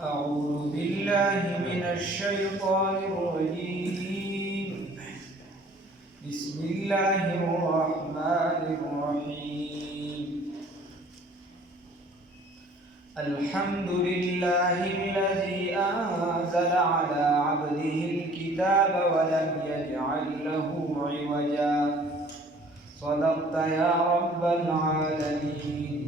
أعوذ بالله من الشيطان الرجيم. بسم الله الرحمن الرحيم. الحمد لله الذي أنزل على عبده الكتاب ولم يجعل له عوجا. صدقت يا رب العالمين.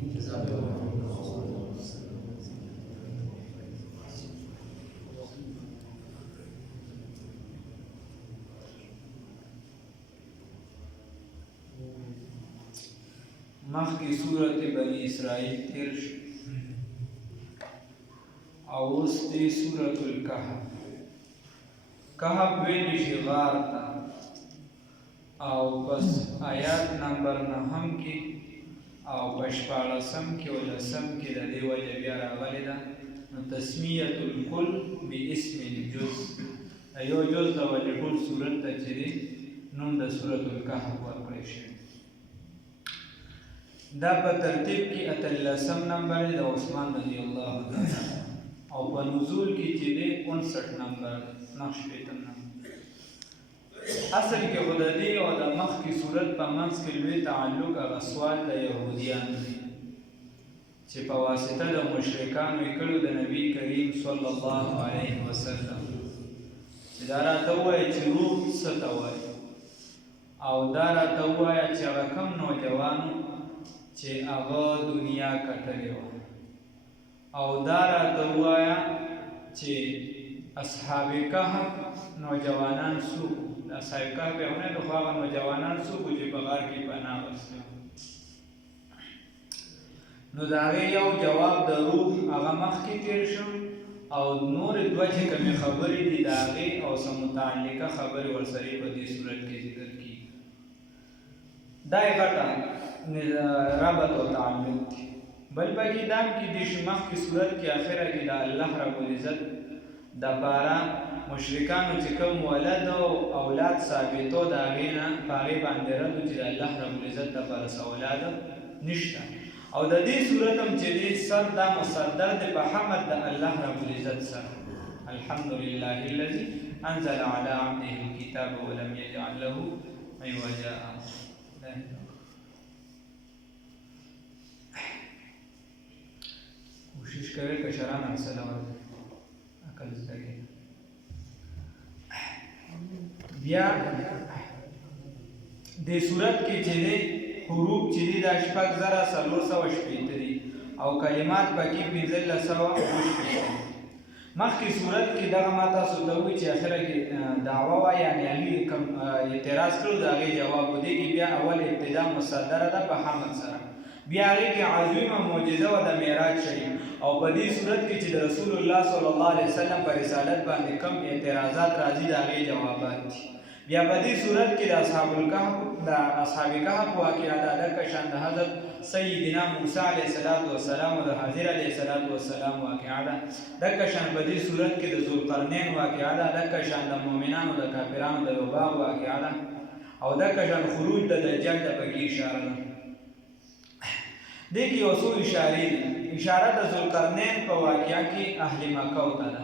مخکې سورت بنی اسرائیل تیر شو او اوس دی سورت الکهف. کهف ویلی شي غار ته او بس آیات نمبر 9 کې او په 14 کې او 10 کې د دې وجه بیا راغلی ده. نو تسمیة الکل باسم الجز، یو جز د وجه ټول سورت ته چې دی نوم د سورت الکهف ورکړی شوی. دا په ترتیب کې 18 نمبر د عثمان رضی الله تعالی او په نزول کې چې دی 59 نمبر نقشپیتم نمبر. اصل کې خود دې او د مخ کې صورت په منځ کې لوی تعلق هغه سوال د يهوديانو دی چې په واسطه د مشرکانو یې کړو د نبی کریم صلی الله علیه وسلم چې دا راته وایي چې روح څه ته وایي او دا راته وایي چې هغه کوم نوجوانو چې هغه دنیا کتلې وه او دا راته ووایه چې اصحاب کهف نوجوانان څوک د اصحاب کهف یې ونه خو هغه نوجوانان څوک چې په غار کې پناه اخیستې. نو د هغې یو جواب د روح هغه مخکې تېر شو او نورې دوه چې کومې خبرې دي د هغې او څه متعلقه خبرې ورسره په دې صورت کې ذکر کېږي. دا یې غټه ربط او تعلق دی. بل پکې دام کې د شمخ کی صورت کې اخره کې د الله رب العزت د پاره مشرکانو چې کوم ولد او اولاد ثابتو د غینا پاره باندې رد چې د الله رب العزت د پاره اولاد نشته او د دې صورت هم چې د سر د مصدر د په حمد د الله رب العزت سره الحمدلله الذي انزل على عبده الكتاب ولم يجعل له عوجا. کوشش کوي کشران حوصله ورکړي عقل زده کړي. بیا د صورت کې چې دی حروف چې دی دا 6480 دي او کلمات پکې 1500 مخکې صورت کې دغه ما تاسو ته وایي چې اخره کې دعوه وایي یعنې علي کوم اعتراض کړو د هغې جواب ودی کې بیا اول ابتدا مصدره ده په حمد سره بیا هغې کې عظیمه معجزه وه د معراج شریف او په دې صورت کې چې د رسول الله صلی الله علیه وسلم په رسالت باندې کم اعتراضات راځي د هغې جوابات دي. بیا په دې صورت کې د اصحاب کهف واقعه ده دکه شان د حضرت سیدنا موسی علیه السلام او د حضر علیه السلام واقعه ده. دکه شان په دې صورت کې د ذوالقرنین واقعه ده. دکه شان د مؤمنانو د کافرانو د وبا واقعه ده او دکه شان خروج د دجال ته پکې اشاره ده. دې کې یو څو اشارې دي. اشاره د ذوالقرنین په واقعه کې اهل مکه ته ده.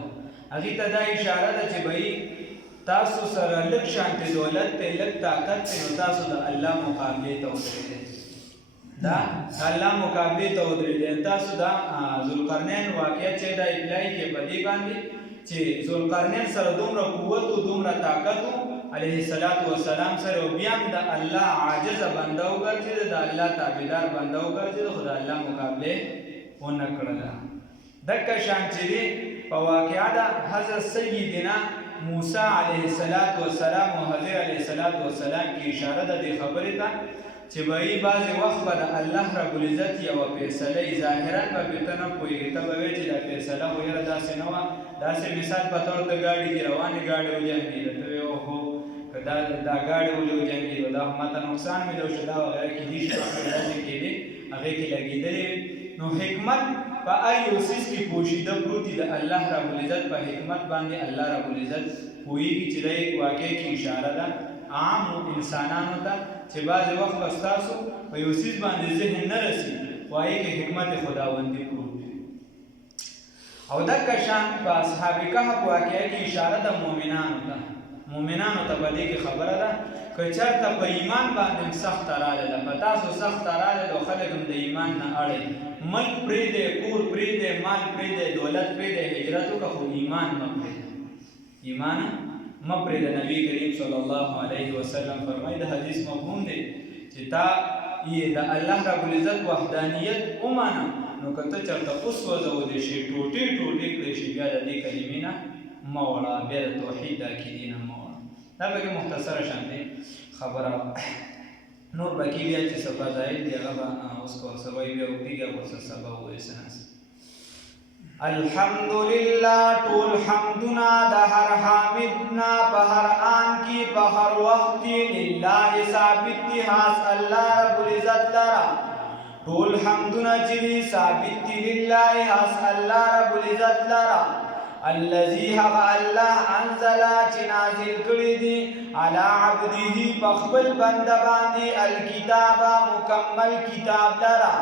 هغې ته دا اشاره ده چې بهی تاسو سره لږ شانتې دولت دی لږ طاقت دی نو تاسو د الله مقابلې ته ودرېدئ. دا الله مقابلې ته ودرېدئ. تاسو دا ذوالقرنین واقعه چې دا اطلاعي کې په دې باندې چې ذوالقرنین سره دومره قوت و دومره طاقت و علیه السلام سره او بیا هم د الله عاجزه بنده وګرځېده د الله تابعدار بنده وګرځېده خو د الله مقابلې ونه کړله. دکه شان چې دی په واقعه د حضرت سیدنا موسی علیه السلام او حضر علیه السلام کې اشاره ده دې خبرې ته چې بهی بعضې وخت به د الله رب العزت یوه فیصله ظاهرا به پرې ته نه پوهېږې ته به وایې چې دا فیصله خو یاره داسې نه وه داسې مثال په طور د ګاډي کې روانې ګاډۍ وجنګېده ته وایې اوهو که دا ګاډۍ ولې وجنګېده دا خو ماته نقصان مې ده او شدا وغیره کېدی شي داسې کېدې هغې کې لګېدلې وي. نو حکمت په هر یو څیز کې پوشیده پروت دی. د الله رب العزت په حکمت باندې الله رب العزت پوهېږي چې دی واقع کې اشاره ده عام انسانانو ته چې بعضې وخت به ستاسو په یو څیز باندې ذهن نه رسي خو هغې کې حکمت خداوندي پروت دی. او دغه شان په اصحاب کهف واقعه کې اشاره د مؤمنانو ته په دې کې خبره ده که چېرته په ایمان باندې سخت راغله په تاسو سخت راغله او خلک هم د ایمان نه اړي ملک پرېږدي کور پرېږدي مال پرېږدي دولت پرېږدي هجرت وکړه خو ایمان مه پرېږدي ایمان مه پرېږده نبي کریم صلی الله علیه وسلم فرمایي د حدیث مفهوم دی چې تا یې د الله رب العزت وحدانیت ومانه نو که ته چېرته وسوځودی شي ټوټې کړی شي بیا د دې کلمې نه مه وړه بیا د توحید د عقیدې نه مه وړه دا پکې مختصره شانتې خبره نور باقي بیا چې څه فضایل دي هغه به اوس که ورسه وایي بیا اوږدېږي هغه ورسه سبا ووایو څه ناست الحمدلله ټول حمدونه د هر حامد نه په هر آن کې په هر وخت کې لله ثابت دي خاص الله رب العزت لره ټول حمدونه چې دي ثابت دي لله خاص الله رب العزت لره الذي هغه الله انزل چې نازل کړی دی علی عبده په خپل بنده باندې الکتاب مکمل کتاب لره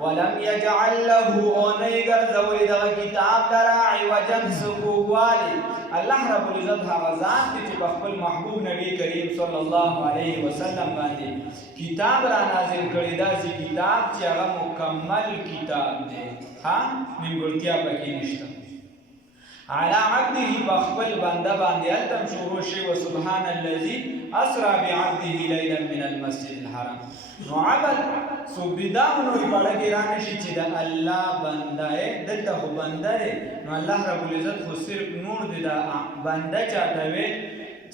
ولم يجعل له اونیگر زوی دغه کتاب لره عوجا سکووالی الله رب العزت هغه ذات دی چې په خپل محبوب نبی کریم صلی الله علیه وسلم باندې کتاب را نازل کړی دا چې کتاب چې هغه مکمل کتاب دی ها نیمګړتیا پکې نشته على عبده بخبل بنده باندې التم شروع شي وسبحان الذي اسرى بعبده ليلا من المسجد الحرام نو عبد سوبداونو عبادت رانه شي چې د الله بنده دته هو بنده نو الله رب العزت خو صرف نور دی دا بنده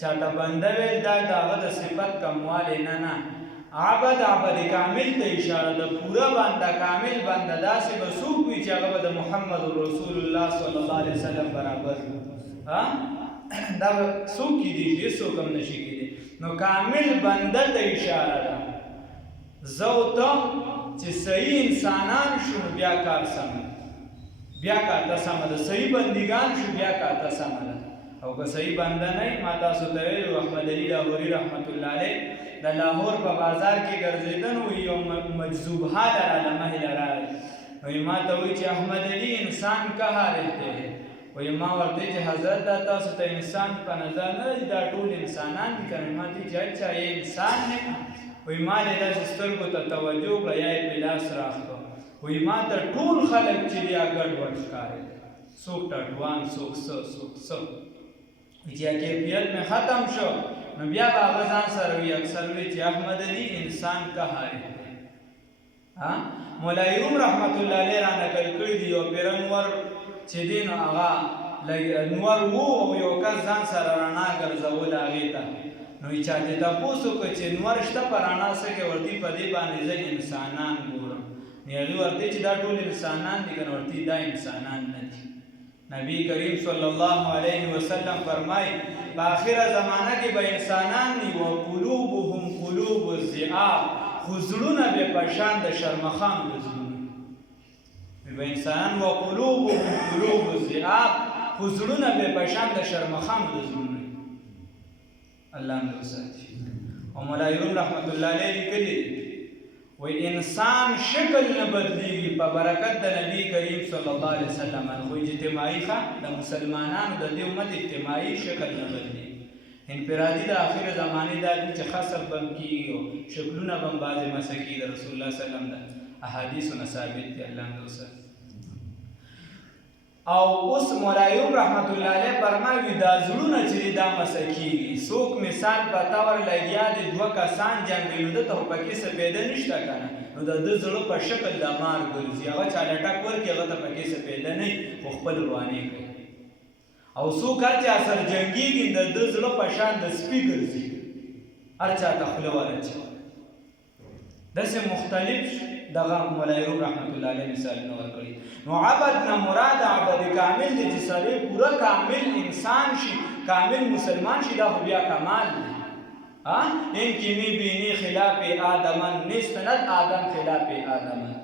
چاته بنده ویل دا دغه د صفت کمواله نه عبد کامل ته اشاره ده پورا بنده کامل بنده داسې به څوک وي چې هغه به د محمد رسول الله صلی الله علیه وسلم برابر ها دا څوک کیدی شي څوک هم نشي کیدی نو کامل بنده ته اشاره ده زه او ته چې صحیح انسانان شو بیا کار سم بیا کار ته سم ده صحیح بندګان شو بیا کار ته سم ده او که صحیح بنده نه ما تاسو ته ویلو احمد علی لاهوري رحمت الله علیه د لاهور په بازار کې ګرځېدن و یو مجذوب حال عالمه لراغی وی ما ته وی چې احمد علی انسان کہاں رہتے ہیں وی ما ورته چې حضرت دا تاسو ته انسان په نظر نه دا ټول انسانان دي کنه ما دي چې اچھا یې انسان نه وی ما له داسې سترګو ته توجه کړه یا یې په لاس راښکو وی ما ته ټول خلک چې دی ګډ وډ ښکاري څوک ټاټوان څوک څه چې کیفیت مې ختم شو نو بیا به هغه ځان سره وي اکثر وي چې احمد علی انسان کہاں رہتے ها مولای روم رحمت الله علیه را نقل کړي دي یو پیرنور چې دی نو هغه نور وو او یو کس ځان سره رڼا ګرځول هغې ته نو یې چا دې تپوس وکړه چې نور شته په رڼا څه کې ورتي په دې باندې زه انسانان ګورم نو هغې ورته چې دا ټول انسانان دي که نه ورته دا انسانان نه دي نبی کریم صلی الله علیه وسلم فرمای په آخره زمانه کې به انسانان دي و قلوبهم قلوب الذئاب خو زړونه به په شان د شرمخانو د زړونو به انسانان و قلوبهم قلوب الذئاب خو زړونه به په شان د شرمخانو د زړونو الله دې وساتي او مولای روم رحمت الله علیه لیکلي و انسان شکل نه بدلیږي په برکت د نبی کریم صلی الله علیه وسلم خو اجتماعي ښه د مسلمانانو د دې امت اجتماعي شکل نه بدلیږي انفرادي د آخر زمانې دا دي چې خاصه بم کېږي او شکلونه به هم بعضې مسه کېږي د رسول الله صلی الله علیه وسلم د احادیثو نه ثابت دي الله دې وساتي او اوس مولایوم رحمت الله علیه فرمایي دا زړونه چې دا مسه کېږي څوک مثال په طور لګیا دي دوه کسان جنګوي نو دته خو پکې څه پیدا نشته که نه نو د ده زړه په شکل د مار ګرځي هغه چا لټک ورکړي هغه ته پکې څه پیدا نه وي خو خپل روانې کوي او څوک هر چا سره جنګېږي د ده زړه په شان د سپي ګرځي هر چا ته خوله ورچوي داسې مختلف دغه مولایروم رحمت الله علیه مثالونه ورکړي نو عبد نه مراد عبد کامل دی چې سړی پوره کامل انسان شي کامل مسلمان شي دا خو بیا کمال دی ان کی می بینی خلاف آدمن نستند آدم خلاف آدمن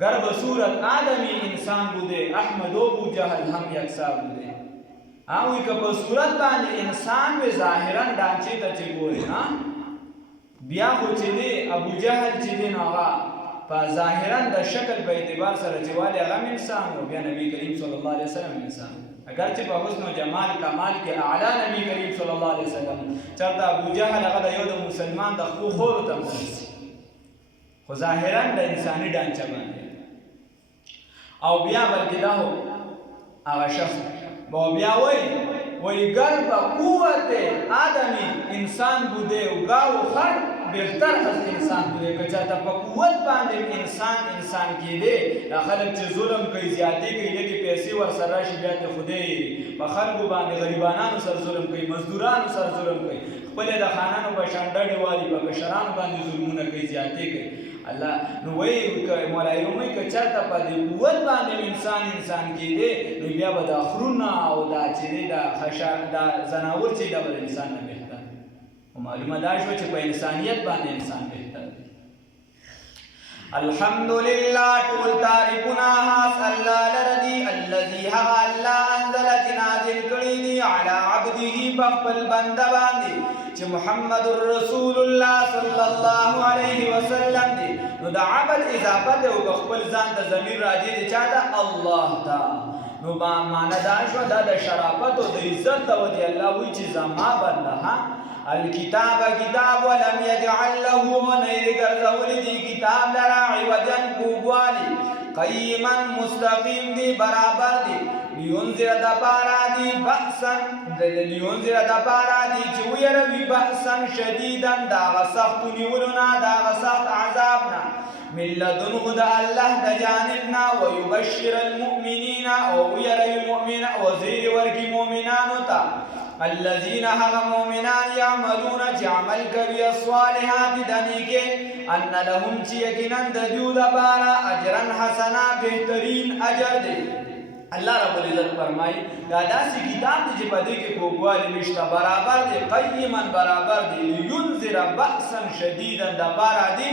گر بصورت آدمی انسان بوده احمد و ابو جهل هم یکسا بوده وی که په صورت باندې انسان وي ظاهرا ډانچې ته چې ګورې بیا خو چې دی ابو جهل چې دی نو هغه په ظاهرا د شکل په اعتبار سره چې والي هغه انسان او بیا نبی کریم صلی الله علیه وسلم انسان اگر چې په حسن و جمال کمال کې اعلی نبی کریم صلی الله علیه وسلم چرته ابو جهل هغه د یو د مسلمان د خو خور ته ورسي خو ظاهرا د انساني ډانچه باندې او بیا بلکې دا هو هغه شخص بیا وای قلب قوت آدمی انسان بوده و گاو خر بهتر از انسان بوده که چاته په قوت باندې انسان کېده دا خلک چې ظلم کوي زیاتې کوي لږې پیسې ورسره راشي بیا ته خدای په خلکو باندې غریبانانو سره ظلم کوي مزدورانو سره ظلم کوي خپل د خانانو په شانډړې والي په کشرانو باندې ظلمونه کوي زیاتې کوي الله نو وای مولای رومي که چاته په دې قوت باندې انسان کېده نو بیا به د خرونه او دا چې دا خشاک دا زناور چې دا بل انسان نه بهتر او معلومه دا شو چې په انسانیت باندې انسان بهتر دی الحمدلله ټول تعریفونه خاص الله لردي الذي هو الله انزل نازل کړی دی علی عبده بخل بنده باندې چې محمد رسول الله صلی الله علیه وسلم دی نو د عبد اضافت او خپل ځان د ضمیر راځي چې چاته الله تا نو با معنا دا شو دا د شرافت او د عزت او دی الله وی چې زما بنده ها الكتاب کتاب ولم يجعل له نيرغر ذول دی کتاب لرا عوجا کووالی قیما مستقیم دی برابر دی لينذر دبارا دی بأسا لينذر دبارا دی چې ويروي بأسا شديدا دا سخت نیولنا دا سخت عذابنا من لدنه دا الله دا جانبنا ويبشر المؤمنين او ويروي المؤمن وزير ورقي مؤمنان تا الذين هم مؤمنان يعملون عمل کوي الصالحات دنيکه ان لهم يقينا دجو دبارا اجرا حسنا بهترین اجر دی الله رب العزت فرمای دا داسې کتاب دی چې په دې کې کوګوالي نشته برابر دی قیما برابر دی لینذر بأسا شدیدا دبارا دی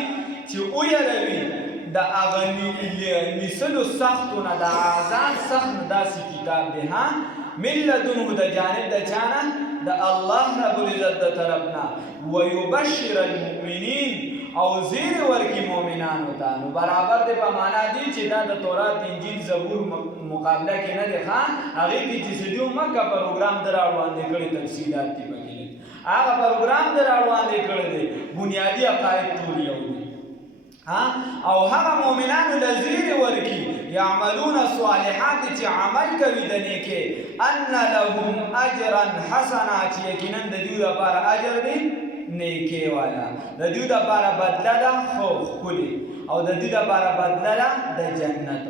چې ويروي د اغنی مثل سختونه د عذاب سخت داسې کتاب دی ها من لدنه د جانب د چانه د الله رب العزت د طرفنا ويبشر المؤمنین او زیر ورکی مؤمنانو ته نو برابر دی په معنا دی چې دا د تورات انجیل زبور مقابله کې نه دی ښا هغه کې چې سدیو مکه پروګرام دراوړاندې کړي تفصیلات دي پکې هغه پروګرام دراوړاندې کړي دي بنیادی عقاید ټول یو دي او هغه مؤمنانو لزیر ورکی يعملون الصالحات چې عمل کوي د نیکه ان لهم اجرا حسنا چې یقینا د دوی لپاره اجر دی نیکه والا د دوی لپاره بدله ده خو خولي او د دوی لپاره بدله ده د جنت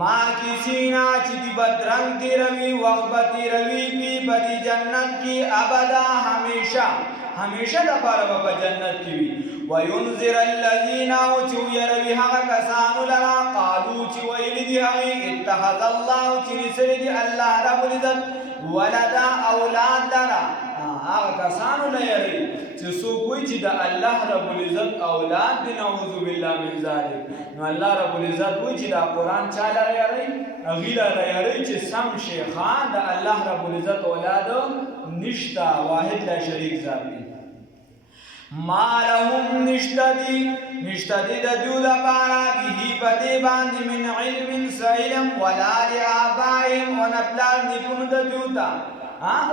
ما کسینا چې دی بدرنګ دی روي وخت دی روي په دې جنت کې ابدا همیشه د لپاره په جنت کې وي وينذر الذين يروي هغه کسانو لرا قالوا چې ویل دي هغه اتخذ الله چې نسل دي الله رب العزت ولدا اولاد لرا هغه کسانو لري چې څوک وي چې د الله رب العزت اولاد دي نعوذ بالله من ذلك نو الله رب العزت وي چې دا قران چا لري اغیلا لري چې سم شیخان د الله رب العزت اولاد نشتا واحد لا شریک ذات دی ما لهم نشتدي د دوی لپاره به پدې باندې من علم سعلم ولا لآبائهم ونپلار نکونو د دوی ته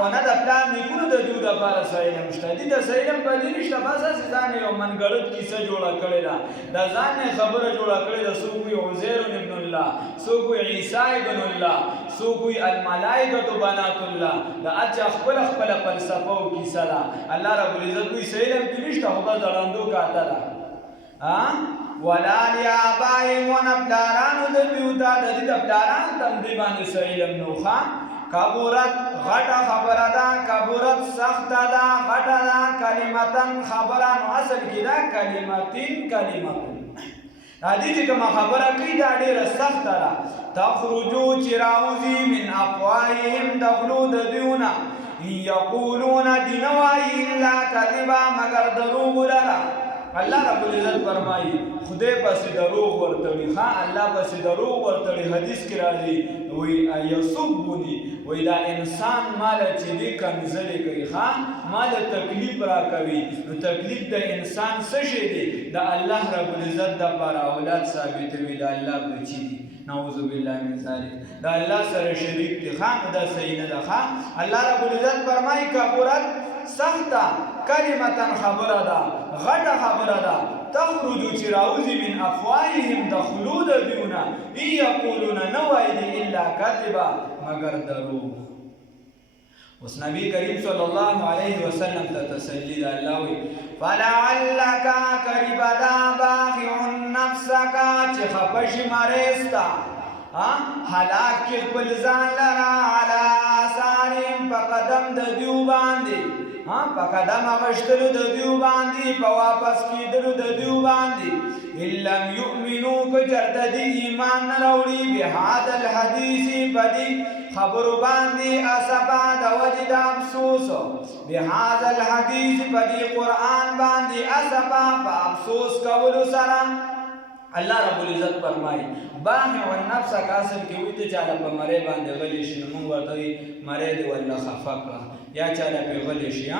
ونه د پلان نکونو د دوی لپاره سعلم نشتدي د سعلم په دې نشته بس ځان یو منګړت کیسه جوړه کړې ده د ځان خبره جوړه کړې ده څوک وي عزیر ابن الله څوک وي عیسی ابن الله څوک وي الملائکه بنات الله دا اچ خپل فلسفه او کیسه ده الله رب العزت وی سعلم کې نشته هغه ځړاندو کاته ده ولا لآبائهم ونپلارانو د دوی ته د دې پلاران تم دی باندې سعلم نوخه کبورت غټه خبره ده کبورت سخت ده غټه ده کلمتن خبره نو اصل کې ده کلمتین حدیث کوم خبره کوي دا ډیره سخت ده تخرجو چراوزی من افواههم دخلو د دیونه یقولون دینوای الا کذبا مگر دروغ لرا الله رب العزت فرمایي خدای پسې دروغ ورتړي الله پسې دروغ ورتړي حدیث کې راځي وی یسبونی وی دا انسان مال چې دې کنځلې کوي مال تکلیف را کوي نو تکلیف د انسان څه شي دی د الله رب العزت د لپاره اولاد ثابتوي د الله بچي دي نعوذ بالله من ذلک دا الله سره شریک دي دا صحیح نه ده الله رب العزت فرمایي کبرت سخته کلمتا خبره ده غټه خبره ده تخرج چې راوځي من افواههم د خلو د دیونه ان یقولون نه وایي دي الا کذبا مگر دروغ اوس نبی کریم صلی الله علیه وسلم ته تسلی ده الله وی فلعلک قریب دا باخع نفسک چې خفشي مریستا هلاک کې خپل ځان لرا علی آثارهم په قدم د دیو باندې په قدم اغشتلو د دیو باندې په واپس کېدلو د دیو باندې ان لم یؤمنوا که چېرته دې ایمان نه راوړي بهذا الحدیث په دې خبرو باندې اسفا د وجې د افسوس بهذا الحدیث په دې قرآن باندې اسفا په افسوس کولو سره الله رب العزت فرمایي باهع النفس کاسب کې وي ته چاله په مری باندې غلی شي نو موږ ورته وي مری دې والله خفه کړه یا چاله په غلی شي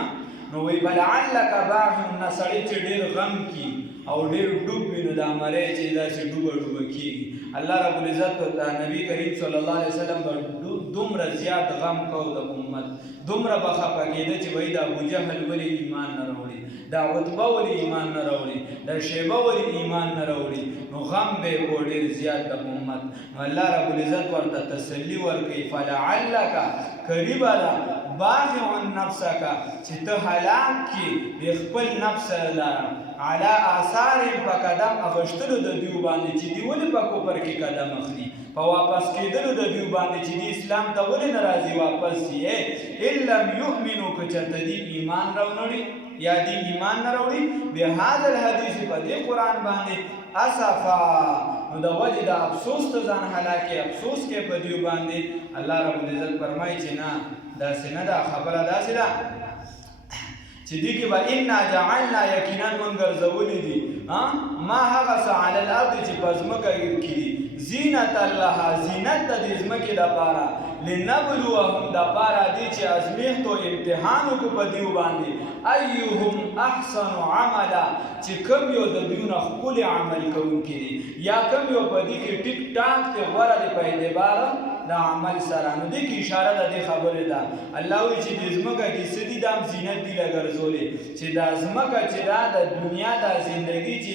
نو وی بلعلک باهع النسړي چې ډېر غم کی او ډېر ډوب وي نو دا مری چې داسې ډوبه کېږي الله رب العزت د نبی کریم صلی الله علیه وسلم دومره زیات غم کو د امت دومره به خفه کېده چې وایي د ابوجهل ولې ایمان نه راوړي دا عتبه ولې ایمان نه راوړي دا شیبه ولې ایمان نه راوړي نو غم به کو ډېر زیات د امت نو الله رب العزت ورته تسلي ورکوي فلعلک قریبه ده باخع نفسک چې ته هلاک کړي د خپل نفس لره علی آثار په قدم اغشتلو د دیو باندې چې دی ولې په کوپر کې قدم اخلي په واپس کېدلو د دیو باندې چې دی اسلام ته ولې نه راځي واپس یې ان لم یؤمنوا که چېرته دی ایمان راونړي یا دی ایمان نه راوړي بهذا الحدیث په دې قرآن باندې اسفا نو د وجې د افسوس ته ځان هلاکې افسوس کې په دیو باندې الله رب العزت فرمایي چې نه داسې نه ده خبره داسې ده چې دې کې به انا جعلنا یقینا موږ ګرځولي دي ما هغه څه علی الارض چې په ځمکه کې دي زینت لها زینت د دې ځمکې دپاره لنبلوهم دپاره دي چې ازمیښت او امتحان وکړو په دیو باندې ایهم احسن عملا چې کوم یو د دوی نه ښکلی عمل کوونکي دي یا کوم یو په دې کې ټیک ټاک دی غوره دی په اعتبار د عمل سره نو دې کې اشاره د دې خبرې ده الله وایي چې د ځمکه کې څه دي دا هم زینت دي لګرځولې چې دا ځمکه چې دا د دنیا دا زندګي چې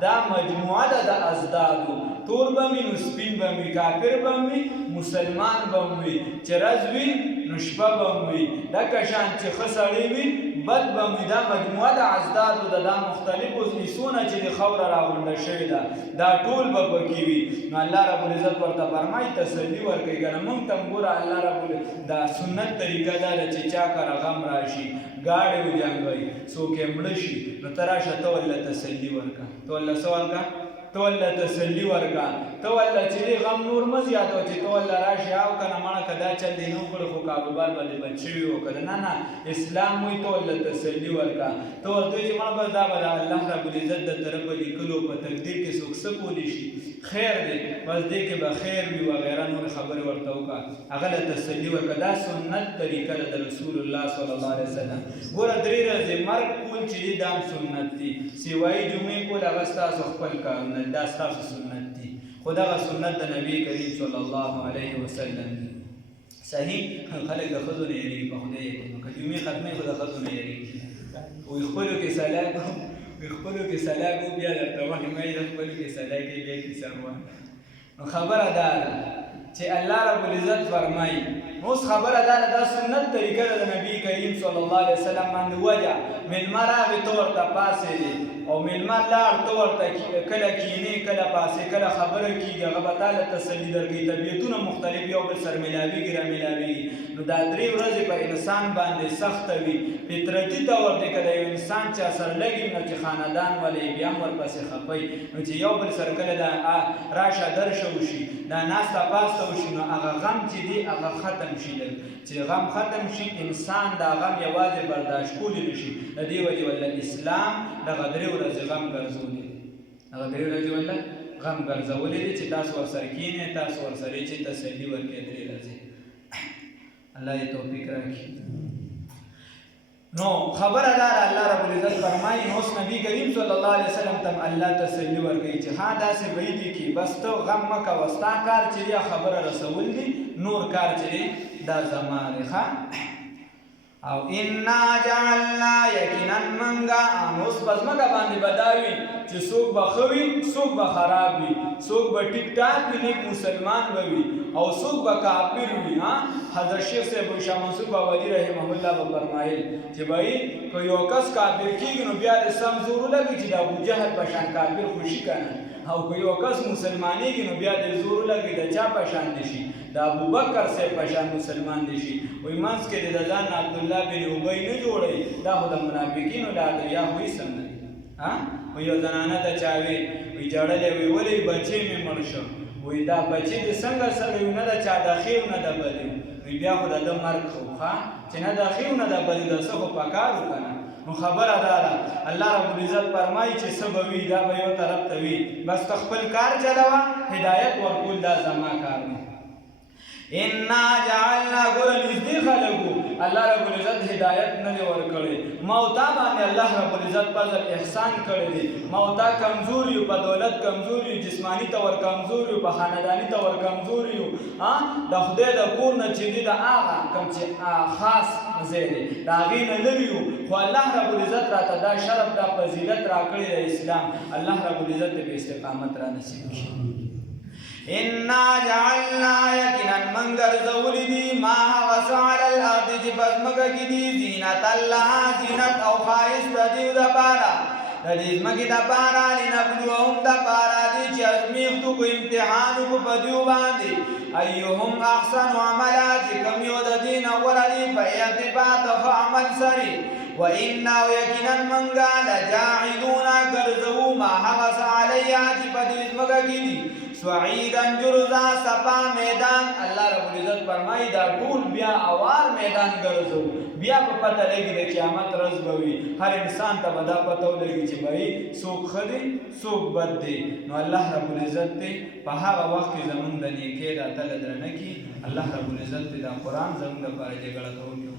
دا مجموعه ده د ازدادو تور به وي نو سپین به وي کافر به وي مسلمان به وي چې ورځ وي نو شپه به وي دکه شان چې ښه سړی وي بد به وي دا مجموعه د ازدادو ده دا مختلفو حصونه چې د خاوره راغونډه شوې ده دا ټول به پکې وي نو الله رب العزت ورته فرمایي تسلي ورکوي که نه موږ ته هم ګوره الله رب دا سنت طریقه دا ده چې چا کره غم راشي ګاډې وجنګوي څوک یې مړه شي نو ته راشه ته ورله تسلي ورکړه ته ورله څه ورکړه ته ورله تسلي ورکړه ته ورله چې دې غم نور مه زیاتوه چې ته ورله راشي او که نه مړه که دا چل دې نه وکړو خو کاروبار به دې بند شوي و که نه اسلام وایي ته ورله تسلي ورکړه ته ورته وایي چې مړه بس دا به د الله رب العزت د طرفه لیکلو په تقدیر کې څوک څه کولی شي خیر دی بس دې کې به خیر وي وغیره نورې خبرې ورته وکړه هغه له تسلي ورکړه دا سنت طریقه ده د رسول الله صلی الله علیه وسلم ګوره 3 ورځې مرګ کول چې دي دا هم سنت دي سوایي جمعې کول هغه ستاسو خپل کارونه دا ستاسو سنت دي خو دغه سنت د نبي کریم صلی الله علیه وسلم دي صحیح خلک د ښځو نه یېرېږي په خدای یقین که جمعې ختمې خو د ښځو نه یېرېږي وایي خپلو کې سلا کو بیا درته وایي ما یې د خپلو کې سلا کې بیا کیسه وایي نو خبره دا ده چې الله رب العزت فرمایي اوس خبره دا ده دا سنت طریقه ده د نبي کریم صلی الله علیه وسلم باندې وجه مېلمه راغی ته ورته پاڅېدې او مېلمه لاړ ته ورته کله کینې کله پاسې کله خبره کېږي هغه به تا له تسلي درکوي طبیعتونه مختلف یو بل سره میلاوېږي رامیلاوېږي نو دا 3 ورځې په انسان باندې سخته وي فطرتي طور دی که د یو انسان چا سره لګي نو چې خاندان ولې بیا هم ورپسې خفوي نو چې یو بل سره کله دا راشه درشه وشي دا ناسته پاسته وشي نو هغه غم چې دی هغه ختم شي چې غم ختم شي انسان دا غم یوازې برداشت کولی نه شي د دې وجې ولله اسلام دغه 3 ورځې غم ګرځولې دي هغه درې ورځې والله غم ګرځولې دي چې تاسو ورسره کښېنئ تاسو ورسره چې تسلي ورکړئ درې ورځې الله دې توفیق راکړي نو خبره ده الله رب العزت فرمایي نو اوس نبی کریم صلی الله علیه وسلم تم الله تسلی ورکوي چې ها داسې به دي کې بس ته غم مه کوه ستا کار چې دی خبره رسول دي نور کار چې دی دا زما دی ښه او انا جعلنا یقینا منګه اوس په ځمکه باندې به دا وي چې څوک به ښه وي څوک به خراب وي څوک به ټیک ټاک وي نیک مسلمان به وي او څوک به کافر وي حضرت شیخ صاحب شاه منصور باباجي رحمه الله به فرمایل چې بھائی که یو کس کافر کېږي نو بیا د سم زور ولګي چې د ابوجهل په شان کافر خوشي کنه او که یو کس مسلمانېږي نو بیا د زور ولګي د چا په شان دي شي د ابوبکر صاحب په شان مسلمان دي شي وایي منځ کې د ځان عبدالله بن ابی نه جوړوي دا خو د منافقینو لاره یا خو یې سم نه دي و یو زنانه ته چا وی جړلې وی ولې بچی مې مړ شو وی دا بچی دې څنګه سره یو نه د چا د خیر نه د بدی وی بیا خو د مرګ خو چې نه د خیر نه د بدی د څه خو پکار وکنه نو خبره ده الله رب العزت فرمایي چې سبب وی دا به یو طرف ته وی بس خپل کار چلاوه هدایت ورکول دا زما کار دی انا جعلنا ګور نږدې خلکو الله رب العزت هدایت نه ورکړي موتا باندې الله رب العزت فضل احسان کړی دی موتا کمزوري په دولت کمزوري جسمانی تور کمزوري په خاندانی تور کمزوري د خدای د کور نه چې دی د هغه کوم چې خاص زیری دا غینه لريو خو الله رب العزت راته دا شرف دا فضیلت راکړی دی اسلام الله رب العزت به استقامت را نصیب کړي انا جعلنا یقینا من ګرځولي دي ما وسعل الارض چې پزمکه کې دي زینت الله زینت او خایس د دې لپاره د دې ځمکې لپاره لنبلوهم لپاره دي چې ازمیښتو کو امتحان کو په دیو باندې ایهم احسن عملا چې کوم یو د دین غوره دي په ارتباط ښه عمل سره وإنا یقینا منګه لجاعلون ګرځو ما حوس علیها چې په دې ځمکه کې دي سعیدا جرزا صفا میدان الله رب العزت فرمایي دا ټول بیا اوار میدان ګرځو بیا په پته لګي د قیامت ورځ به وي هر انسان ته به دا پته ولګي چې بھائی څوک ښه دی څوک بد دی نو الله رب العزت دی په هغه وخت کې زمونږ د نیکۍ دا تله درنه کړي الله رب العزت دی دا قرآن زمونږ لپاره جګړه کوونکی